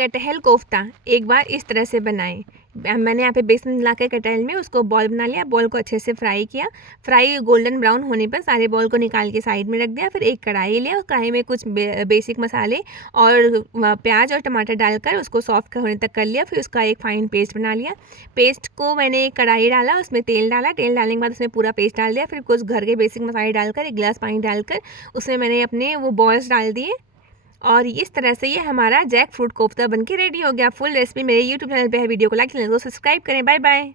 कटहल कोफ्ता एक बार इस तरह से बनाएं। मैंने यहाँ पे बेसन मिलाकर कटहल में उसको बॉल बना लिया। बॉल को अच्छे से फ्राई किया। फ्राई गोल्डन ब्राउन होने पर सारे बॉल को निकाल के साइड में रख दिया। फिर एक कढ़ाई लिया, उस कढ़ाई में कुछ बेसिक मसाले और प्याज और टमाटर डालकर उसको सॉफ्ट होने तक कर लिया। फिर उसका एक फाइन पेस्ट बना लिया। पेस्ट को मैंने एक कढ़ाई डाला, उसमें तेल डाला। तेल डालने के बाद उसमें पूरा पेस्ट डाल दिया। फिर कुछ घर के बेसिक मसाले डालकर एक गिलास पानी डालकर उसमें मैंने अपने वो बॉल्स डाल दिए और इस तरह से ये हमारा जैक फ्रूट कोफ्ता बनके रेडी हो गया। फुल रेसिपी मेरे यूट्यूब चैनल पे है, वीडियो को लाइक चैनल को सब्सक्राइब करें। Bye bye.